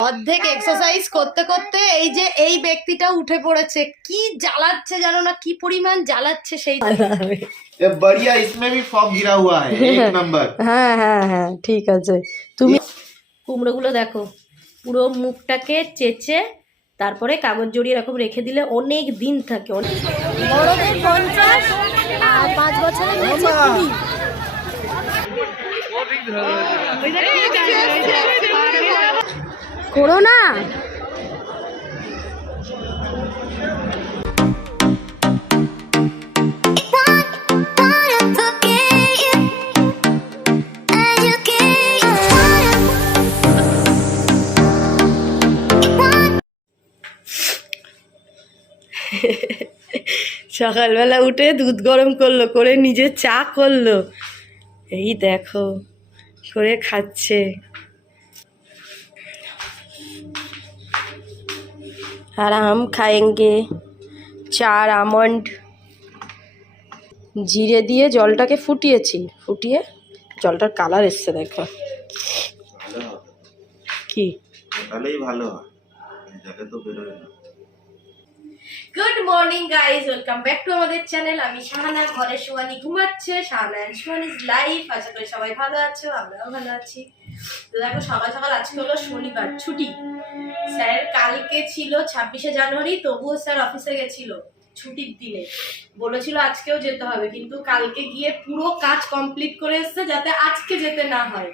অর্ধেক এক্সারসাইজ করতে করতে এই যে এই ব্যক্তিটা উঠে পড়েছে কি জ্বালাচ্ছে জানো না কি পরিমাণ জ্বালাচ্ছে সেই ये बढ़िया इसमें भी फॉग गिरा हुआ है एक नंबर হ্যাঁ হ্যাঁ হ্যাঁ ঠিক আছে তুমি কুমড়োগুলো দেখো পুরো মুখটাকে চেচে তারপরে কাগজ জড়িয়ে এরকম রেখে দিলে অনেক দিন থাকে অনেক বড়দের পঞ্চাশ আর পাঁচ বছরের নিচে কুড়ি করো না। সকালবেলা উঠে দুধ গরম করল, করে নিজে চা করল। এই দেখো, করে খাচ্ছে। और हम খায়েঙ্গে। চার আমন্ড। জিরে দিয়ে জলটাকে ফুটিয়েছি। ফুটিয়ে জলটার কালার এসছে দেখো। কি? ভালো হয়। Good morning guys welcome back to আমাদের চ্যানেল আমি শাহানা ঘরে সোয়ানি ঘুমাচ্ছে। শাহানা অ্যান্ড সোয়ানিজ লাইফ আশা করি সবাই ভালো আছো আমরাও ভালো আছি। তো দেখো সকাল সকাল আজকে হলো শনিবার ছুটি। স্যার, কালকে ছিল ছাব্বিশে জানুয়ারি, তবুও স্যার অফিসে গেছিল ছুটির দিনে। বলেছিল আজকেও যেতে হবে, কিন্তু কালকে গিয়ে পুরো কাজ কমপ্লিট করে এসছে যাতে আজকে যেতে না হয়।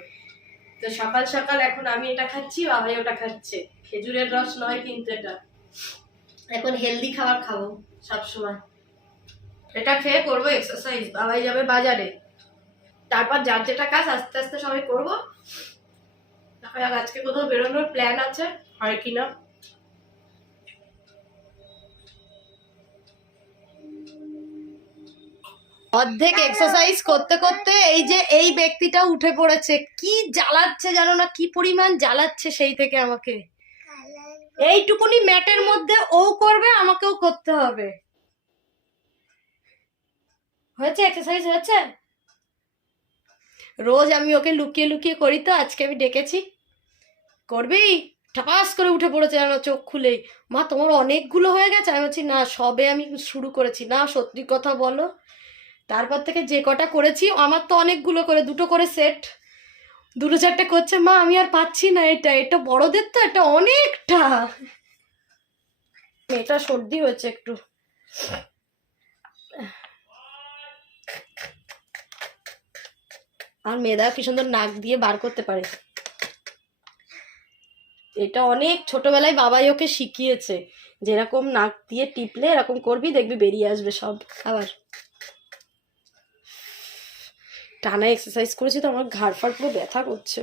তো সকাল সকাল এখন আমি এটা খাচ্ছি, বাবাই ওটা খাচ্ছে। খেজুরের রস নয় কিন্তু এটা। এখন হেলদি খাবার খাব সবসময়। এটা খেয়ে করব এক্সারসাইজ বাবাই যাবে বাজারে। তারপর যার যেটা কাজ, আস্তে আস্তে সবাই করব। আজকে কোথাও বেরোনোর প্ল্যান আছে। হয় কিনা অর্ধেক এক্সারসাইজ করতে করতে এই যে এই ব্যক্তিটা উঠে পড়েছে, কি জ্বালাচ্ছে জানো না? কি পরিমাণ জ্বালাচ্ছে সেই থেকে আমাকে? এইটুকুনি ম্যাটের মধ্যে ও করবে, আমাকেও করতে হবে। হয়েছে এক্সারসাইজ হয়েছে? রোজ আমি ওকে লুকিয়ে লুকিয়ে করি তো, আজকে আমি ডেকেছি। করবি ঠাস করে উঠে পড়েছে জানো চোখ খুলেই। মা, তোমার অনেকগুলো হয়ে গেছে? আমি বলছি, না, সবে আমি শুরু করেছি। না, সত্যি কথা বলো। তারপর থেকে যে কটা করেছি, আমার তো অনেকগুলো করে, দুটো করে সেট। দুটো চারটে করছে। মা, আমি আর পাচ্ছি না এটা। এটা বড়দের তো, এটা অনেকটা। এটা সর্দি হয়েছে একটু। আর মেয়েরা কি সুন্দর নাক দিয়ে বার করতে পারে? এটা অনেক ছোটবেলায় বাবাই ওকে শিখিয়েছে যেরকম নাক দিয়ে টিপলে এরকম করবি, দেখবি বেরিয়ে আসবে সব খাবার। টানা এক্সারসাইজ করেছি তো আমার ঘাড় ফাড় পুরো ব্যথা করছে।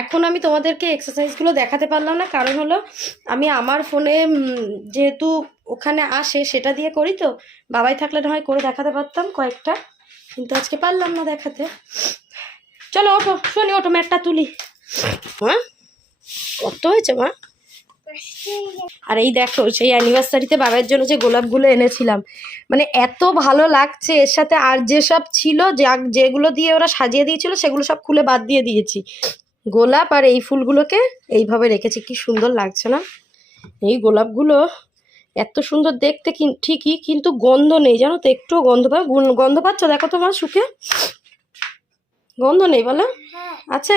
এখন আমি তোমাদেরকে এক্সারসাইজগুলো দেখাতে পারলাম না, কারণ হলো আমি আমার ফোনে যেহেতু ওখানে আসে সেটা দিয়ে করি তো, বাবাই থাকলে না হয় করে দেখাতে পারতাম কয়েকটা, কিন্তু আজকে পারলাম না দেখাতে। চলো ওঠো, শুনি ওঠো, ম্যাটটা তুলি। হ্যাঁ? কত হয়েছে মা? আর এই দেখো সেই অ্যানিভার্সারিতে বাবার জন্য যে গোলাপগুলো এনেছিলাম। মানে এত ভালো লাগছে এর সাথে আর যেসব ছিল যা যেগুলো দিয়ে ওরা সাজিয়ে দিয়েছিল সেগুলো সব খুলে বাদ দিয়ে দিয়েছি। গোলাপ আর এই ফুলগুলোকে এইভাবে রেখেছি কি সুন্দর লাগছে না? এই গোলাপগুলো এত সুন্দর দেখতে ঠিকই কিন্তু গন্ধ নেই জানো তো একটুও গন্ধ গুন- গন্ধ পাচ্ছ? দেখো তোমার শুকে গন্ধ নেই বলো? আছে?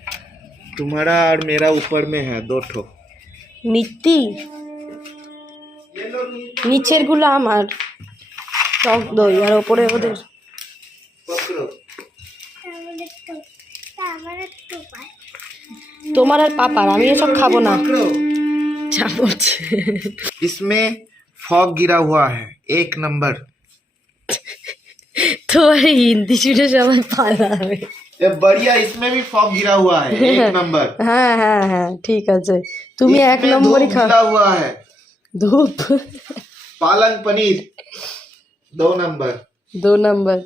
तुम्हारा और मेरा ऊपर में है दो ठो মিত্তি ये लो नी- নিচের গুলো আমার টক দই আর ওপরে ওদের पकड़ो তোমার আর পাপার আমি এসব খাবো না पकड़ो যা বলছে इसमें फॉग गिरा हुआ है एक नंबर তোমার এই হিন্দি শুনে সবাই পালাবে ये बढ़िया इसमें भी फॉग गिरा हुआ है एक नंबर হ্যাঁ হ্যাঁ হ্যাঁ ঠিক আছে তুমি এক इसमें নম্বরই दूध খাও मिला हुआ है ধূপ পালং পনির দো নাম্বার দু নম্বর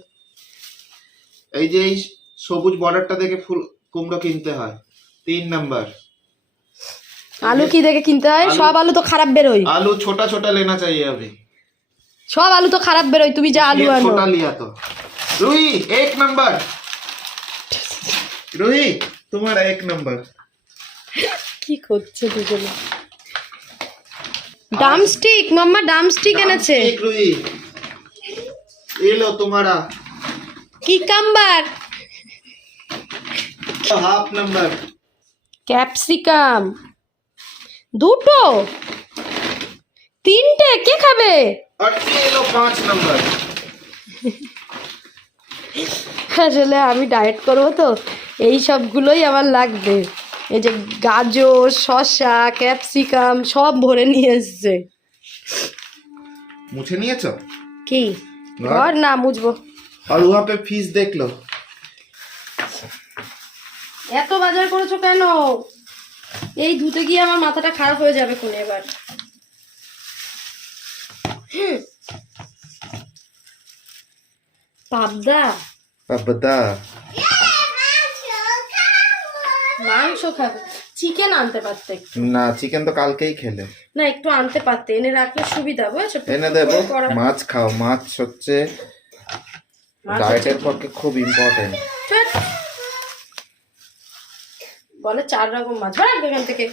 এই যে এই সবুজ বর্ডারটা দেখে ফুল কুমড়ো কিনতে হয় তিন নাম্বার আলু কি দেখে কিনতে হয় আলু- সব আলু তো খারাপ বেরোয় आलू छोटा छोटा लेना चाहिए अभी সব আলু তো খারাপ বেরোয় তুমি যা আলু ये আনো छोटा लिया तो रूही एक नंबर রোহিত তোমার এক নম্বর। কি ডামস্টিক মাম্মা ডামস্টিক এনেছে। এলো তোমারা। কি কাম্বার হাফ নাম্বার ক্যাপসিকাম দুটো। তিনটে কে খাবে? এলো পাঁচ নাম্বার আসলে আমি ডায়েট করব তো। এই সবগুলোই আমার লাগবে। এই যে গাজর শশা ক্যাপসিকাম সব ভরে নিয়ে এসছে। মুছে নিয়েছো? কি? ঘর? না মুছবো। আর উহা ফিস দেখল। এত বাজার করেছ কেন? এই ধুতে গিয়ে আমার মাথাটা খারাপ হয়ে যাবে কোনে এবার। পাবদা। পাবদা। মাংস খাবে। চিকেন আনতে পারতে না চিকেন তো কালকেই খেলে। না একটু আনতে পারতে। এনে রাখলে সুবিধা বুঝেছ? এনে দেবো। মাছ খাও। মাছ হচ্ছে ডায়েটের পক্ষে খুব ইম্পর্টেন্ট বলে চার রকম মাছ। ভাগ এখান থেকে।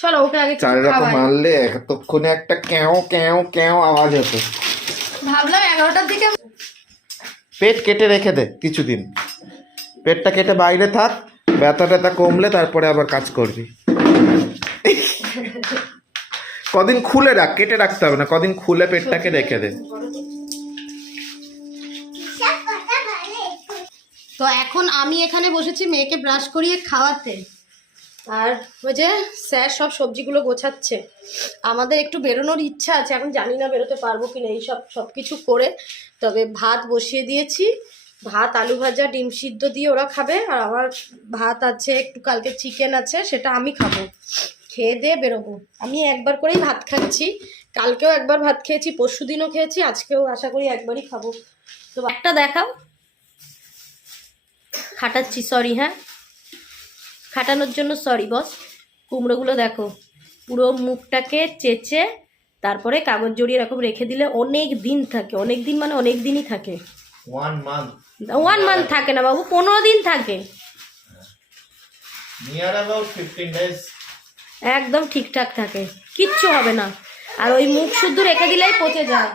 চলো ওকে আগে চার রকম। মারলে এতক্ষণে একটা ক্যাও ক্যাও ক্যাও আওয়াজ হতো। ভাবলাম এগারোটার দিকে পেট কেটে রেখে দে কিছুদিন। পেটটা কেটে বাইরে থাক, ব্যথা ট্যাথা কমলে তারপরে আবার কাজ করবি। কদিন খুলে রাখ, কেটে রাখতে হবে না, কদিন খুলে পেটটাকে রেখে দে। তো এখন আমি এখানে বসেছি মেয়েকে ব্রাশ করিয়ে খাওয়াতে। আর ওই যে স্যার সব সবজিগুলো গোছাচ্ছে। আমাদের একটু বেরোনোর ইচ্ছা আছে এখন জানি না বেরোতে পারব কি না এই সব সব কিছু করে, তবে ভাত বসিয়ে দিয়েছি। ভাত, আলু ভাজা, ডিম সিদ্ধ দিয়ে ওরা খাবে, আর আমার ভাত আছে, একটু কালকে চিকেন আছে, সেটা আমি খাব। খেয়ে দিয়ে বেরোবো। আমি একবার করেই ভাত খাচ্ছি। কালকেও একবার ভাত খেয়েছি, পরশু দিনও খেয়েছি, আজকেও আশা করি একবারই খাব। তো একটা দেখাও। খাটাচ্ছি সরি হ্যাঁ। খাটানোর জন্য সরি বস কুমড়োগুলো দেখো। পুরো মুখটাকে চেচে তারপরে কাগজ জড়িয়ে এরকম রেখে দিলে অনেক দিন থাকে। অনেক দিন মানে অনেক দিনই থাকে। ওয়ান মান্থ ওয়ান মান্থ থাকে না বাবু পনেরো দিন থাকে। একদম ঠিকঠাক থাকে কিচ্ছু হবে না। আর ওই মুখ শুদ্ধ রেখে দিলেই পচে যায়।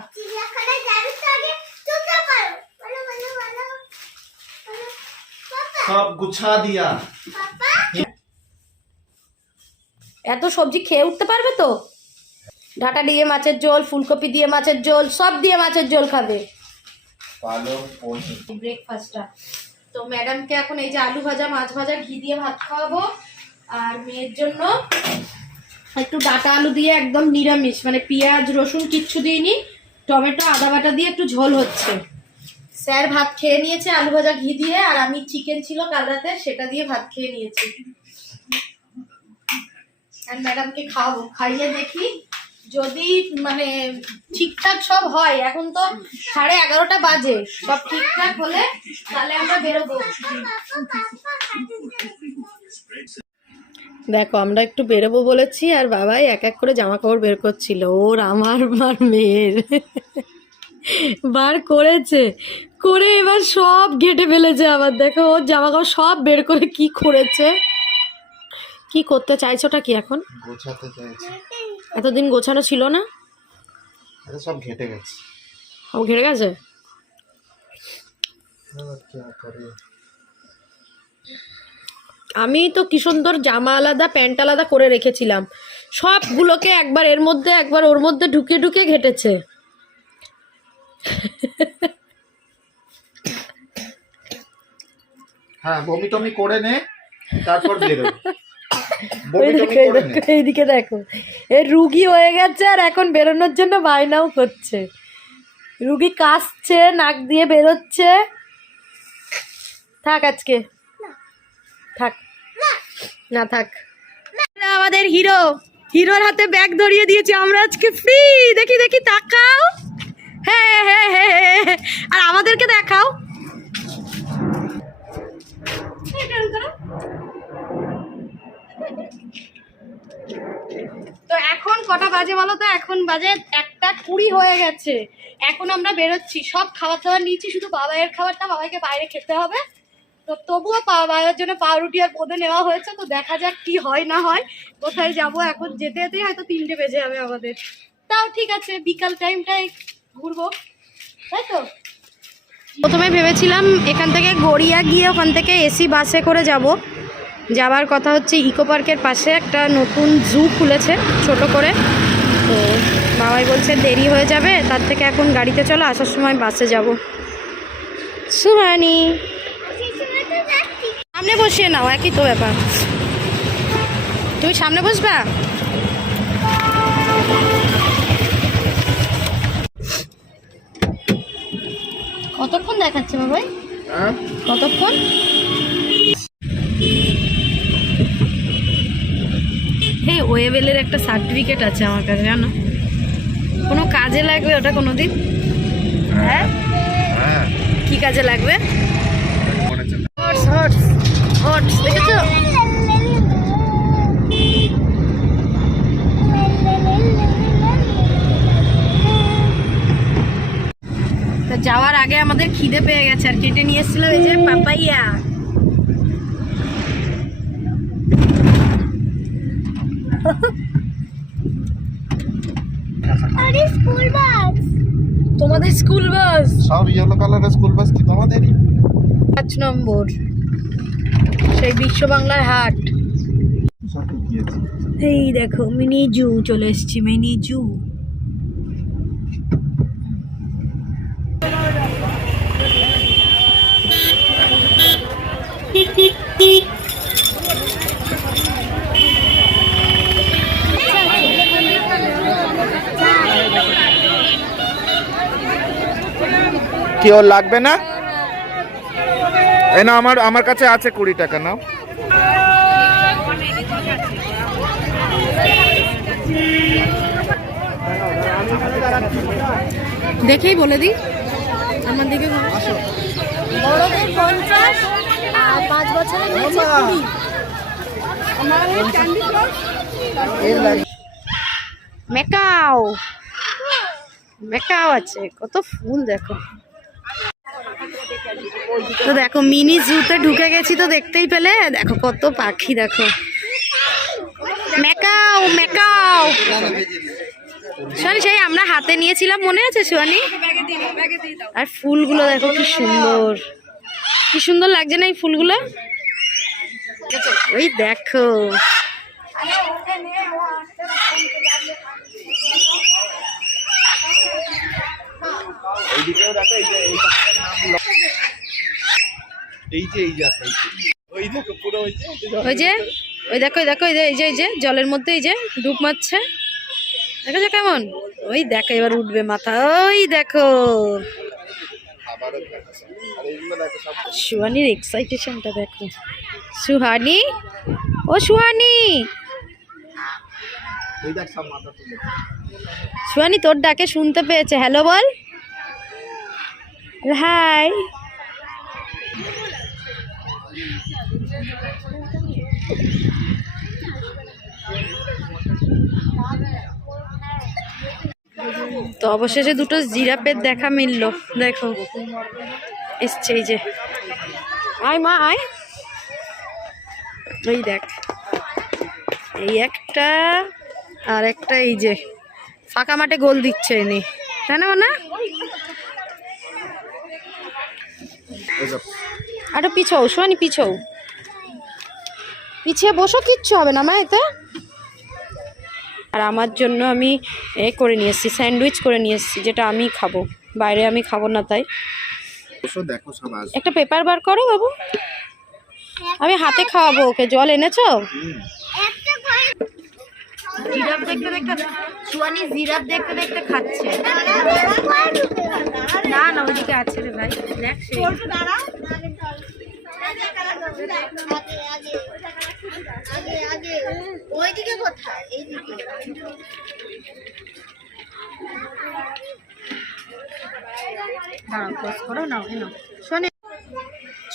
সব গুছা দিয়া। এত সবজি খেয়ে উঠতে পারবে তো? ডাটা দিয়ে মাছের ঝোল ফুলকপি দিয়ে মাছের ঝোল সব দিয়ে মাছের ঝোল খাবে। পালং পনির। ব্রেকফাস্টটা তো ম্যাডামকে এখন এই যে আলু ভাজা, মাছ ভাজা, ঘি দিয়ে ভাত খাওয়াবো। আর মেয়ের জন্য একটু ডাটা আলু দিয়ে একদম নিরামিষ মানে পেঁয়াজ, রসুন কিচ্ছু দিইনি। টমেটো, আদা বাটা দিয়ে একটু ঝোল হচ্ছে। স্যার ভাত খেয়ে নিয়েছে আলু ভাজা, ঘি দিয়ে, আর আমি চিকেন ছিল কাল রাতে, সেটা দিয়ে ভাত খেয়ে নিয়েছি। আর ম্যাডামকে খাওয়াবো, খাইয়ে দেখি। যদি মানে ঠিকঠাক সব হয় এখন তো সাড়ে এগারোটা বাজে সব ঠিকঠাক হলে তাহলে আমরা বেরোবো। দেখো আমরা একটু বেরোবো বলেছি আর বাবাই এক এক করে জামা কাপড় বের করছিল ওর আমার আর মেয়ের। বার করেছে করে এবার সব ঘেটে ফেলেছে আবার দেখো ওর জামা কাপড় সব বের করে কি করেছে? কি করতে চাইছোটা কি এখন? গোছাতে চাইছি। এতদিন গোছানো ছিল না? এটা সব ঘেটে গেছে। সব ঘেরে গেছে? আমি তো কি সুন্দর জামা আলাদা প্যান্ট আলাদা করে রেখেছিলাম। সবগুলোকে একবার এর মধ্যে একবার ওর মধ্যে ঢুকে ঢুকে ঘেটেছে। হ্যাঁ বমি টমি করে নে তারপর বেরো এইদিকে দেখো। এ রুগী হয়ে গেছে আর এখন বেরোনোর জন্য বায়নাও করছে। রুগী কাশছে নাক দিয়ে বেরোচ্ছে। থাক আজকে। থাক। না থাক। আমাদের হিরো। হিরোর হাতে ব্যাগ ধরিয়ে দিয়েছে আমরা আজকে ফ্রি দেখি দেখি তাকাও। হ্যাঁ হ্যাঁ, হ্যাঁ। আর আমাদেরকে দেখাও এটা এরকম করো। তো এখন কটা বাজে বলো তো? এখন বাজে একটা কুড়ি হয়ে গেছে। এখন আমরা বেরোচ্ছি। সব খাবার দাবার নিয়েছি, শুধু বাবাইয়ের খাবারটা বাবাইকে বাইরে খেতে হবে। তো তবুও বাবার জন্য পাউরুটি আর বোঁদে নেওয়া হয়েছে, তো দেখা যাক কি হয় না হয়। কোথায় যাব? এখন যেতে যেতেই হয়তো তিনটে বেজে যাবে আমাদের। তাও ঠিক আছে, বিকাল টাইমটায় ঘুরবো। তাই তো? প্রথমে ভেবেছিলাম এখান থেকে গড়িয়া গিয়ে ওখান থেকে এসি বাসে করে যাব। যাবার কথা হচ্ছে ইকো পার্কের পাশে একটা নতুন জু খুলেছে ছোট করে। তো বাবাই বলছে দেরি হয়ে যাবে তার থেকে এখন গাড়িতে চলো আসার সময় বাসে যাব। সুহানি। সামনে বসিয়ে নাও একই তো ব্যাপার। তুমি সামনে বসবা? কতক্ষণ দেখাচ্ছে বাবাই? হ্যাঁ? কতক্ষণ? ওয়েবেলের একটা সার্টিফিকেট আছে আমার কাছে জানো? কোনো কাজে লাগবে ওটা কোনো দিন হ্যাঁ। হ্যাঁ। কি কাজে লাগবে? হচ্ছে না। হর্স হর্স হর্স দেখেছ? তা যাওয়ার আগে আমাদের খিদে পেয়ে গেছে আর কেটে নিয়ে এসেছিল ওই যে পাপাইয়া তোমাদের স্কুল বাস? সব ইয়েলো কালারের স্কুল বাস কি তোমাদেরই? পাঁচ নম্বর। সেই বিশ্ব বাংলার হাট। এই দেখো মিনি জু চলে এসেছি মিনি জু। কি ওর লাগবে না? এই না আমার আমার কাছে আছে কুড়ি টাকা নাও। দেখেই বলে দিই। আমার দিকে বড়দের পঞ্চাশ আর পাঁচ বছরের নিচে কুড়ি। মেকাও। মেকাও আছে কত ফুল দেখো। তো দেখো মিনি জুতে ঢুকে গেছি তো দেখতেই পেলে। দেখো কত পাখি, দেখো। মেকাও মেকাও শোনি সেই আমরা হাতে নিয়েছিলাম, মনে আছে সোয়ানি আর ফুলগুলো দেখো কি সুন্দর। কি সুন্দর লাগছে না এই ফুলগুলো? ওই দেখো। এই যে এই যে আছে, এই যে। ওই দেখো পুরো ওই যে ওই যে ওই দেখো ওই দেখো এই যে এই যে এই যে জলের মধ্যে এই যে ডুব মারছে। দেখেছ কেমন? ওই দেখো এবার উঠবে মাথা। ওই দেখো। সুহানির এক্সাইটেশনটা দেখো। সুহানি? ও সুহানি! সুহানি তোর ডাকে শুনতে পেয়েছে। হ্যালো বল। হাই তো অবশেষে দুটো জিরাপের দেখা মিললো। দেখো, এসছে এই যে। আয় মা, আয়। ওই দেখ, এই একটা আর একটা এই যে। ফাঁকা মাঠে গোল দিচ্ছে এনে। তাই না না এই দেখো আরও পিছাও শোনি পিছাও। পিছিয়ে বসো কিচ্ছু হবে না মা এতে। আর আমার জন্য আমি এ করে নিয়ে এসেছি স্যান্ডউইচ করে নিয়ে এসেছি যেটা আমি খাব। বাইরে আমি খাব না তাই। একটা পেপার বার করো বাবু। আমি হাতে খাওয়াবো ওকে জল এনেছো? জিরাফ দেখতে দেখতে সুয়ানি জিরাফ দেখতে দেখতে খাচ্ছে। না না, ওইদিকে আছে রে ভাই।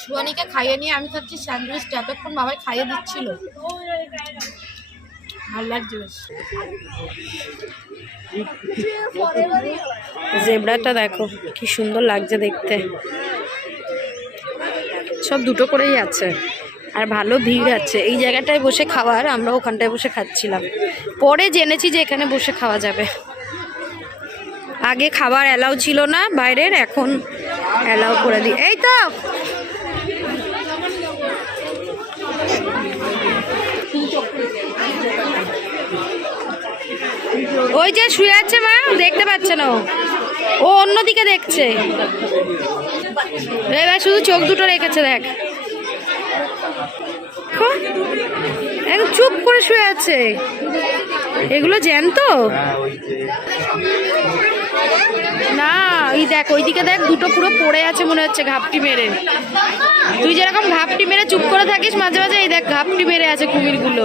সুয়ানিকে খাইয়ে নিয়ে আমি খাচ্ছি স্যান্ডউইচটা এতক্ষণ বাবাই খাইয়ে দিচ্ছিল। জেব্রাটা দেখো, কি সুন্দর লাগছে দেখতে। সব দুটো করেই আছে। আর ভালো ভিড় আছে। এই জায়গাটায় বসে খাওয়ার, আমরা ওখানটায় বসে খাচ্ছিলাম। পরে জেনেছি যে এখানে বসে খাওয়া যাবে। আগে খাবার অ্যালাউ ছিল না বাইরের, এখন অ্যালাউ করে দিই এই তো! ওই যে শুয়ে আছে মা দেখতে পাচ্ছে না ও। অন্যদিকে দেখছে। এবার শুধু চোখ দুটো রেখেছে, দেখ। চুপ করে শুয়ে আছে। এগুলো জ্যান্ত? না ওই দেখ, ওইদিকে দেখ, দুটো পুরো পড়ে আছে মনে হচ্ছে ঘাপটি মেরে। তুই যেরকম ঘাপটি মেরে চুপ করে থাকিস মাঝে মাঝে, এই দেখ, ঘাপটি মেরে আছে কুমিরগুলো।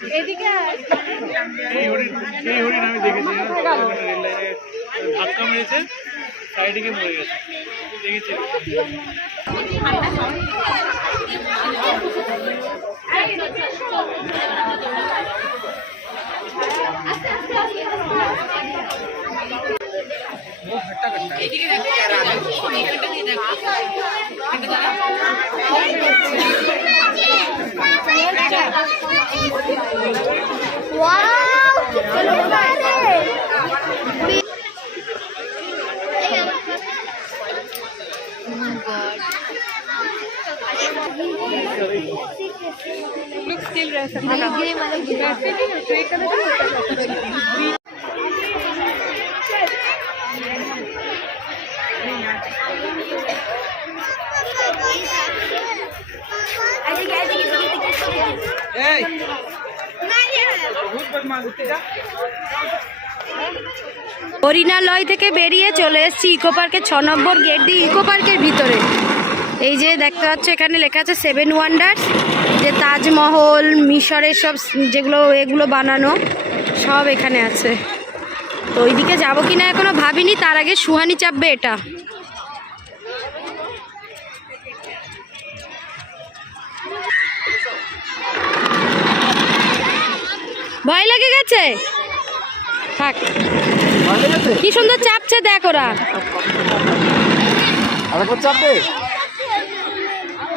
সেই হরিণ সেই হরিণ আমি দেখেছি রেল লাইনে ধাক্কা মেরেছে সাইডে গিয়ে মরে গেছে। দেখেছি। बहुत खट्टा खट्टा Look still rasa. Ini gini malah gini. Rasa ni, mereka tu. হরিণালয় থেকে বেরিয়ে চলে এসেছি ইকো পার্কের ছ নম্বর গেট দিয়ে ইকো পার্কের ভিতরে। এই যে দেখতে পাচ্ছ, এখানে লেখা আছে সেভেন ওয়ান্ডার যে তাজমহল, মিশরের সব যেগুলো, এগুলো বানানো, সব এখানে আছে। তো ওইদিকে যাব কি না এখনও ভাবিনি, তার আগে সুহানি চাপবে এটা। ভয় লেগে গেছে? থাক। কি সুন্দর চাপছে দেখ ওরা।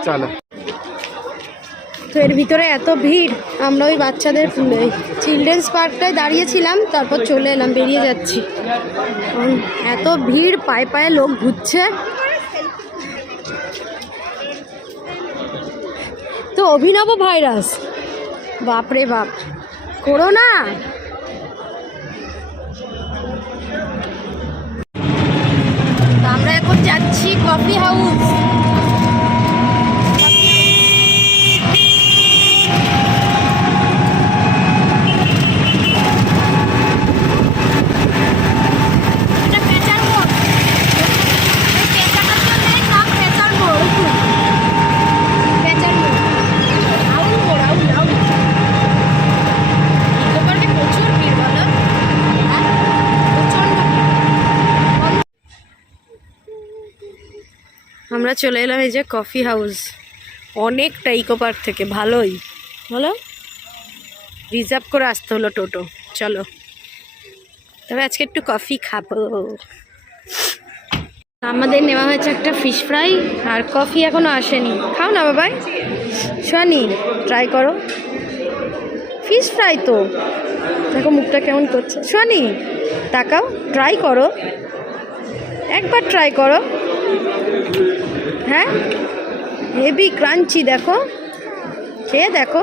চলো। তো এর ভিতরে এত ভিড় আমরা ওই বাচ্চাদের চিলড্রেন্স পার্কটায় দাঁড়িয়েছিলাম তারপর চলে এলাম বেরিয়ে যাচ্ছি। এত ভিড় পায়ে পায়ে লোক ঘুরছে। তো অভিনব ভাইরাস বাপরে বাপ। করোনা না। আমরা এখন যাচ্ছি কফি হাউস আমরা চলে এলাম এই যে কফি হাউস অনেকটা ইকো পার্ক থেকে, ভালোই। বলো? রিজার্ভ করে আসতে হলো টোটো। চলো। তবে আজকে একটু কফি খাব। আমাদের নেওয়া হয়েছে একটা ফিশ ফ্রাই আর কফি এখনও আসেনি। খাও না বাবাই। শোনি ট্রাই করো। ফিশ ফ্রাই তো। দেখো মুখটা কেমন করছে। শোনি তাকাও ট্রাই করো। একবার ট্রাই করো। হ্যাঁ? হেভি ক্রাঞ্চি দেখো। খেয়ে দেখো।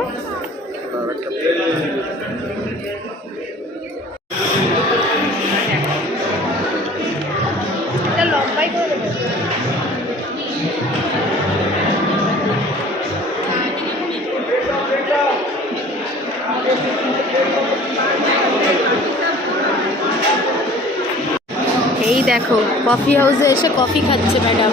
এই দেখো কফি হাউসে এসে কফি খাচ্ছে ম্যাডাম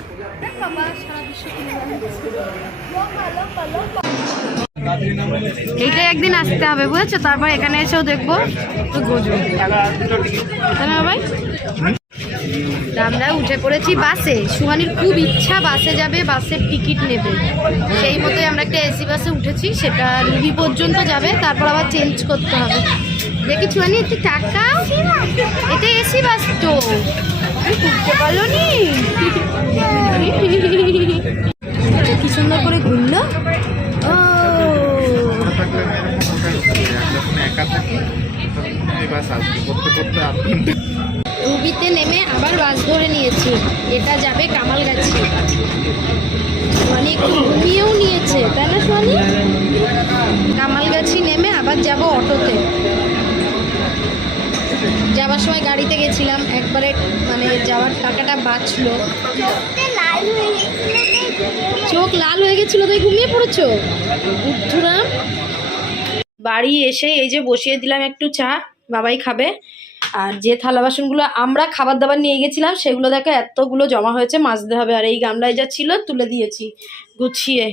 এইটা একদিন আসতে হবে, বুঝেছ? তারপর এখানে এসেও দেখব। ভাই? আমরা উঠে পড়েছি বাসে। সুহানির খুব ইচ্ছা বাসে যাবে, বাসের টিকিট নেবে। সেই মতোই আমরা একটা এসি বাসে উঠেছি, সেটা রুবি পর্যন্ত যাবে, তারপর আবার চেঞ্জ করতে হবে। দেখি সুহানি, একটু টাকা এটা এসি বাস তো। আচ্ছা, কি সুন্দর করে ঘুরলো? ও। রুবিতে নেমে আবার বাস ধরে নিয়েছি। এটা যাবে কামালগাছি। মানে একটু ঘুমিয়েও নিয়েছে তাই না সোয়ানি? কামালগাছি নেমে আবার যাব অটোতে। যাওয়ার সময় গাড়িতে গেছিলাম, একবারে মানে যাওয়ার টাকাটা বাঁচলো। চোখ লাল হয়ে গেছিল, তাই ঘুমিয়ে পড়েছো? উঠুরা বাড়ি এসে এই যে বসিয়ে দিলাম একটু চা, বাবাই খাবে। আর যে থালা বাসনগুলো আমরা খাবার দাবার নিয়ে গেছিলাম, সেগুলো দেখো এতগুলো জমা হয়েছে, মাজতে হবে। আর এই গামলায় যা ছিল, তুলে দিয়েছি, গুছিয়ে।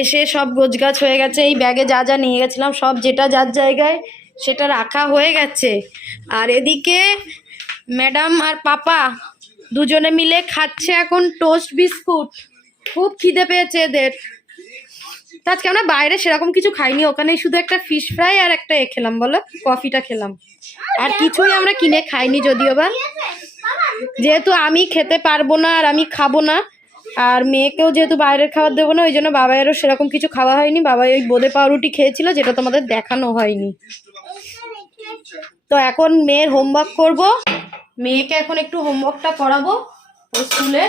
এসে সব গোছগাছ হয়ে গেছে, এই ব্যাগে যা যা নিয়ে গেছিলাম, সব যেটা যার জায়গায় সেটা রাখা হয়ে গেছে। আর এদিকে ম্যাডাম আর পাপা দুজনে মিলে খাচ্ছে এখন টোস্ট বিস্কুট। খুব খিদে পেয়েছে এদের। আজকে আমরা বাইরে সেরকম কিছু খাইনি ওখানে শুধু একটা ফিশ ফ্রাই আর একটা এ খেলাম, বলো? কফিটা খেলাম। আর কিছুই আমরা কিনে খাইনি যদিও বা। যেহেতু আমি খেতে পারব না আর আমি খাব না, আর মেয়েকেও যেহেতু বাইরের খাবার দেবো না, ওই জন্য বাবাইয়েরও সেরকম কিছু খাওয়া হয়নি। বাবাই ওই বোঁদে পাউরুটি খেয়েছিল, যেটা তোমাদের দেখানো হয়নি। তো এখন মেয়ের হোমওয়ার্ক করব। মেয়েকে এখন একটু হোমওয়ার্কটা করাবো ওই স্কুলে।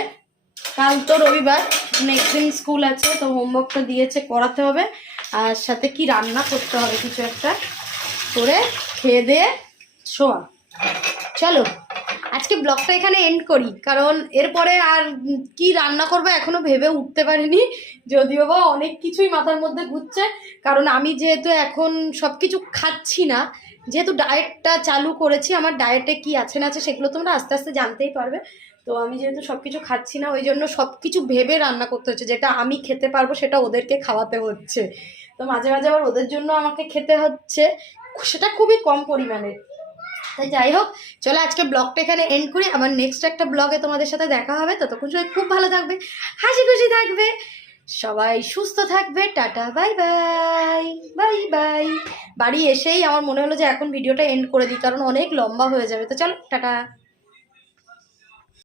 কাল তো রবিবার নেক্সট দিন স্কুল আছে, তো হোমওয়ার্কটা দিয়েছে করাতে হবে। আর সাথে কি রান্না করতে হবে কিছু একটা করে খেয়ে দিয়ে শোয়া। চলো, আজকে ব্লগটা এখানে এন্ড করি, কারণ এরপরে আর কি রান্না করব এখনও ভেবে উঠতে পারিনি। যদিও বা অনেক কিছুই মাথার মধ্যে ঘুরছে, কারণ আমি যেহেতু এখন সব কিছু খাচ্ছি না যেহেতু ডায়েটটা চালু করেছি, আমার ডায়েটে কি আছে না আছে সেগুলো তোমরা আস্তে আস্তে জানতেই পারবে। তো আমি যেহেতু সব কিছু খাচ্ছি না, ওই জন্য সব কিছু ভেবে রান্না করতে হচ্ছে, যেটা আমি খেতে পারব সেটা ওদেরকে খাওয়াতে হচ্ছে। তো মাঝে মাঝে আবার ওদের জন্য আমাকে খেতে হচ্ছে, সেটা খুবই কম পরিমাণে। তাই যাই হোক, চলো আজকে ব্লগটা এখানে এন্ড করি। আবার নেক্সট একটা ব্লগে তোমাদের সাথে দেখা হবে। ততক্ষণ সবাই খুব ভালো থাকবে, হাসি খুশি থাকবে। সবাই সুস্থ থাকবে, tata, bye bye bye bye. বাড়ি এসেই আমার মনে হলো যে এখন ভিডিওটা এন্ড করে দিই, কারণ অনেক লম্বা হয়ে যাবে। তো চলো, টাটা।